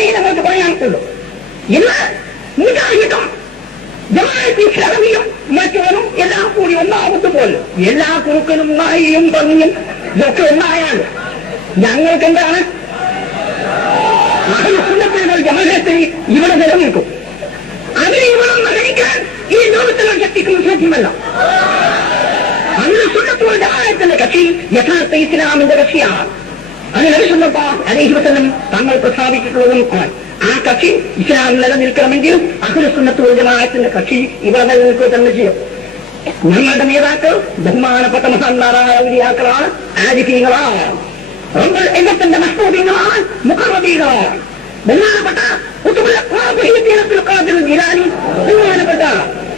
മാത്രമേ ഞങ്ങൾക്ക് പറയാനുള്ളൂ. ഇന്ന് മുജാഹിദും ജമാഅത്തെ ഇസ്ലാമിയും മറ്റവരും എല്ലാം കൂടി ഒന്നാമതുപോലെ എല്ലാ കുറുക്കനും നായിയും പന്നിയും ഇതൊക്കെ ഒന്നായാണ്. ഞങ്ങൾക്ക് എന്താണ് സുന്നത്തുകൾ ജമാഅത്തിൽ ഇവിടെ നിലനിൽക്കും. അതിനെ ഇവിടെ നയിക്കാൻ ഈ ലോകത്തിലുള്ള ശക്തിക്കും സാധ്യമല്ല. അന്ന് സുന്നത്തുകൾ ജമാഅത്തിന്റെ കക്ഷി യഥാർത്ഥ ഇസ്ലാമിന്റെ കക്ഷിയാണ്. അത് നബി സല്ലല്ലാഹു അലൈഹി വസല്ലം തങ്ങൾ പ്രസ്താവിച്ചിട്ടുള്ളതും ആണ്. ആ കക്ഷി ഇസ്ലാം നിലനിൽക്കണമെങ്കിൽ അഹ്ലുസുന്നത്ത് വൽ ജമാഅത്തിന്റെ കക്ഷി ഇവിടെ നിലനിൽക്കുക തന്നെ ചെയ്യും. ഞങ്ങളുടെ നേതാക്കൾ ബഹുമാനപ്പെട്ട മഹാന്മാരായ ഔലിയാക്കളാണ്, ആരിഫീങ്ങളാണ്, റബ്ബുൽ ഇസ്സത്തിന്റെ മഹ്ബൂബീങ്ങളാണ്, മുഖറബീങ്ങളാണ്. ബഹുമാനപ്പെട്ട ഖുതുബുൽ അഖ്വാബ് അബ്ദുൽ ഖാദിർ ജിലാനി, ബഹുമാനപ്പെട്ട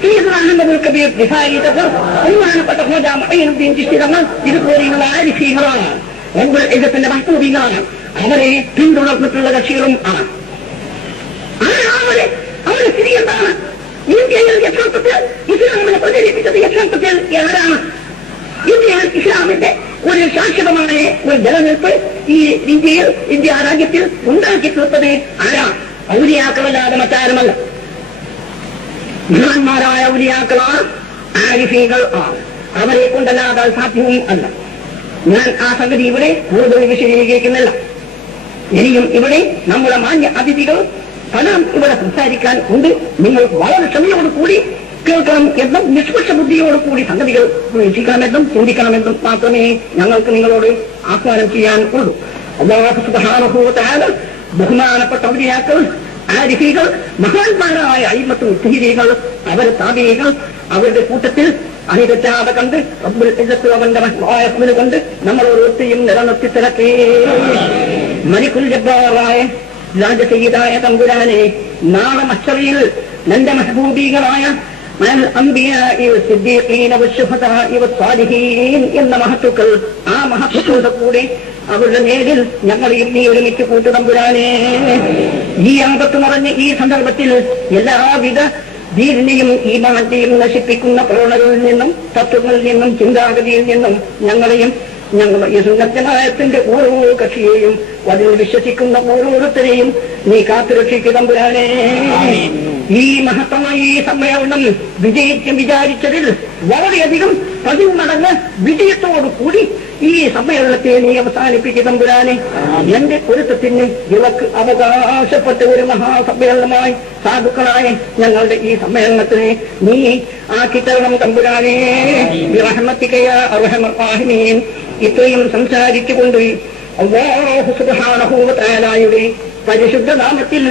സയ്യിദുൽ അഹ്മദുൽ കബീർ ദിഹായി തഖർ, ബഹുമാനപ്പെട്ട ഖുജാ മുഈനുദ്ദീൻ ചിശ്തി തങ്ങൾ ഇതുപോലെയുള്ള ആരിഫീങ്ങളാണ്, റബ്ബുൽ ഇസ്സത്തിന്റെ മഹ്ബൂബീങ്ങളാണ്. അവരെ പിന്തുടർന്നിട്ടുള്ള കക്ഷികളും ആണ്. അവരുടെ സ്ഥിതി എന്താണ്? ഇന്ത്യയിൽ യഥാർത്ഥത്തിൽ ഇസ്ലാമിനെ പ്രചരിപ്പിച്ചത് യഥാർത്ഥത്തിൽ ആരാണ്? ഇന്ത്യയിൽ ഇസ്ലാമിന്റെ ഒരു ശാശ്വതമായ ഒരു നിലനിൽപ്പ് ഈ ഇന്ത്യയിൽ, ഇന്ത്യ രാജ്യത്തിൽ ഉണ്ടാക്കി തീർത്തത് ആരാണ്? ഔലിയാക്കളല്ലാതെ മറ്റാരുമല്ല. മഹാന്മാരായ ഔലിയാക്കളാണ്, ആരിഫീങ്ങൾ ആണ്. അവരെ കൊണ്ടല്ലാതെ സാധ്യവും അല്ല. ഞാൻ ആ സംഗതി ഇവിടെ കൂടുതൽ വിശദീകരിക്കുന്നില്ല. ഇനിയും ഇവിടെ നമ്മുടെ മാന്യ അതിഥികൾ പലരും ഇവിടെ സംസാരിക്കാൻ ഉണ്ട്. നിങ്ങൾ വളരെ ക്ഷമയോടുകൂടി കേൾക്കണം എന്നും നിഷ്പക്ഷ ബുദ്ധിയോടുകൂടി സംഗതികൾ വീക്ഷിക്കണമെന്നും ചിന്തിക്കണമെന്നും മാത്രമേ ഞങ്ങൾക്ക് നിങ്ങളോട് ആഹ്വാനം ചെയ്യാൻ ഉള്ളൂ. അല്ലാഹു സുബ്ഹാനഹു വ തആല ബഹുമാനപ്പെട്ട ഔലിയാക്കൾ, ആരിഫീകൾ, മഹാന്മാരായ അയിമ്മത്തുൽ മുജ്തഹിദീകൾ, അവരുടെ താബീകൾ, അവരുടെ കൂട്ടത്തിൽ അണിതെറ്റാതെ കണ്ട് റബ്ബുൽ ഇസ്സത്ത് അവന്റെ മഹ്ബൂബിനെ കൊണ്ട് നമ്മൾ ഓരോരുത്തരെയും നിലനിർത്തി തരട്ടെ. മലിക്കുൽ ജബ്ബാറായ രാജസയ്യിദായ തമ്പുരാനെ, നാളെ മഹ്ശറിൽ നിന്റെ മഹ്ബൂബീകളായ എന്ന മഹത്തുക്കൾ, ആ മഹത്തുക്കളുടെ കൂടെ അവരുടെ നേരിൽ ഞങ്ങളെയും നീ ഒരുമിച്ച് കൂട്ടു തമ്പുരാനെ. ഈ അമ്പത്ത് നിറഞ്ഞ ഈ സന്ദർഭത്തിൽ എല്ലാവിധ ദീനിനെയും ഈമാനെയും നശിപ്പിക്കുന്ന പ്രവണതകളിൽ നിന്നും തത്വങ്ങളിൽ നിന്നും ചിന്താഗതിയിൽ നിന്നും ഞങ്ങളെയും ഞങ്ങളുടെ സുന്നത്തനായത്തിന്റെ ഓരോ കക്ഷിയെയും അതിൽ വിശ്വസിക്കുന്ന ഓരോരുത്തരെയും നീ കാത്തുരക്ഷിക്കുക തമ്പുരാനെ. ഈ മഹത്തമായ ഈ സമ്മേളനം വിജയിക്കും വിചാരിച്ചതിൽ വളരെയധികം 10 മടങ്ങ് വിജയത്തോടുകൂടി ഈ സമ്മേളനത്തെ നീ അവസാനിപ്പിക്കുക തമ്പുരാനെ. എന്റെ പൊരുത്തത്തിന് ഇവർക്ക് അവകാശപ്പെട്ട ഒരു മഹാസമ്മേളനമായി സാധുക്കളായ ഞങ്ങളുടെ ഈ സമ്മേളനത്തിനെ നീ ആക്കിത്തരണം തമ്പുരാനെ. റഹ്മത്തിക യാ അർഹമർ റഹീമീൻ. ഇത്രയും സംസാരിച്ചുകൊണ്ട് അല്ലാഹു സുബ്ഹാനഹു വ തആലയുടെ പരിശുദ്ധ നാമത്തിൽ